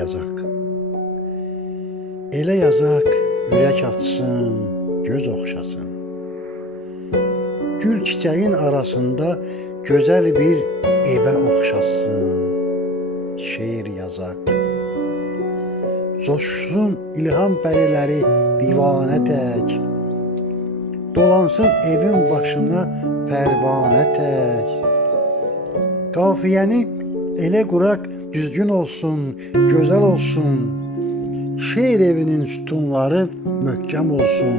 yazaq. Elə yazaq, ürək açsın, göz oxşasın. Gül çiçəyin arasında gözəl bir evə oxşasın. Şeir yazaq. Coşsun ilham pəriləri divanə tək. Dolansın evin başına pərvanə tək. Qafiyəni elə quraq düzgün olsun, gözəl olsun. Şeir evinin sütunları möhkəm olsun,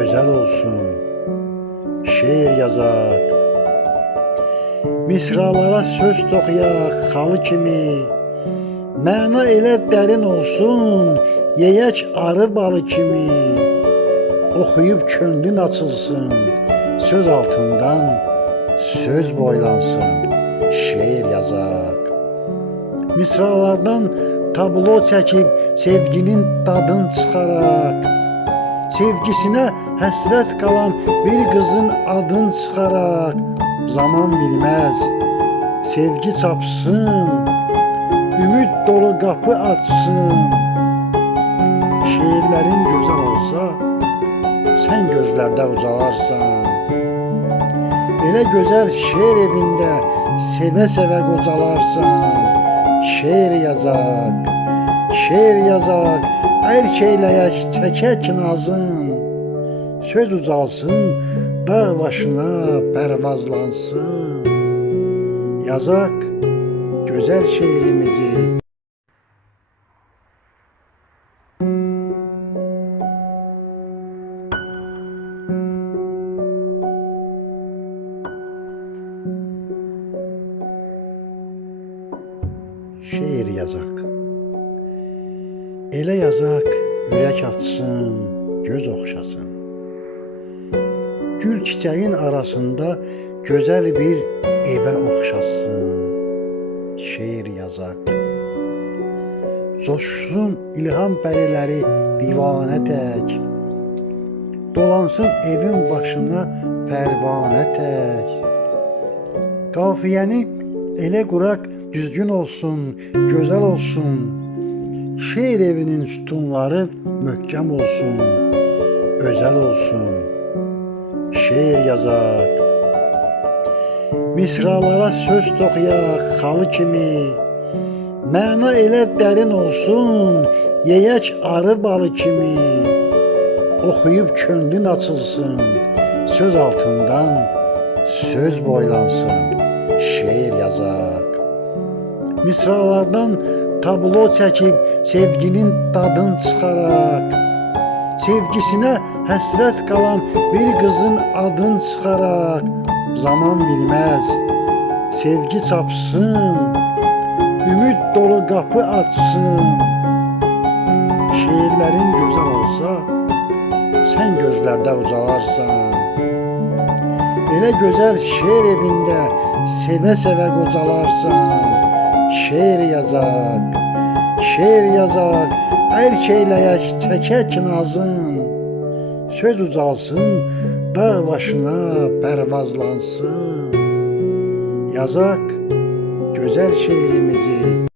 özəl olsun. Şeir yazaq. Misralara söz toxuyaq xalı kimi. Məna elə dərin olsun, yeyək arı balı kimi. Oxuyub könlün açılsın, söz altından söz boylansın. Şeir yazaq. Misralardan tablo çəkib sevginin dadını çıxaraq. Sevgisinə həsrət qalan bir qızın adını çıxaraq. Zaman bilməz, sevgi çapsın, ümid dolu qapı açsın. Şeirlərin gözəl olsa, sən gözlərdə ucalarsan. Elə gözəl şeir evində sevə-sevə qocalarsan. Şeir yazaq, şeir yazaq, ərk eyləyək çəkək nazın. Söz ucalsın, dağ başına pərvazlansın. Yazaq gözəl şeirimizi. Şeir yazaq. Elə yazaq, ürək açsın, göz oxşasın. Gül çiçəyin arasında gözəl bir evə oxşasın. Şeir yazaq. Coşsun ilham pəriləri divanə tək. Dolansın evin başına pərvanə tək. Qafiyəni elə quraq düzgün olsun, gözəl olsun. Şeir evinin sütunları möhkəm olsun, özəl olsun. Şeir yazaq. Misralara söz toxuyaq xalı kimi. Məna elə dərin olsun, yeyək arı balı kimi. Oxuyub könlün açılsın, söz altından söz boylansın. Şeir yazaq. Misralardan tablo çəkib sevginin dadını çıxaraq. Sevgisinə həsrət qalan bir qızın adını çıxaraq. Zaman bilməz, sevgi çapsın, ümid dolu qapı açsın. Şeirlərin gözəl olsa, sən gözlərdə ucalarsan. Elə gözəl şeir evində sevə-sevə qocalarsan. Şeir yazaq, şeir yazaq, ərk eyləyək çəkək nazın. Söz ucalsın, dağ başına pərvazlansın. Yazaq gözəl şeirimizi.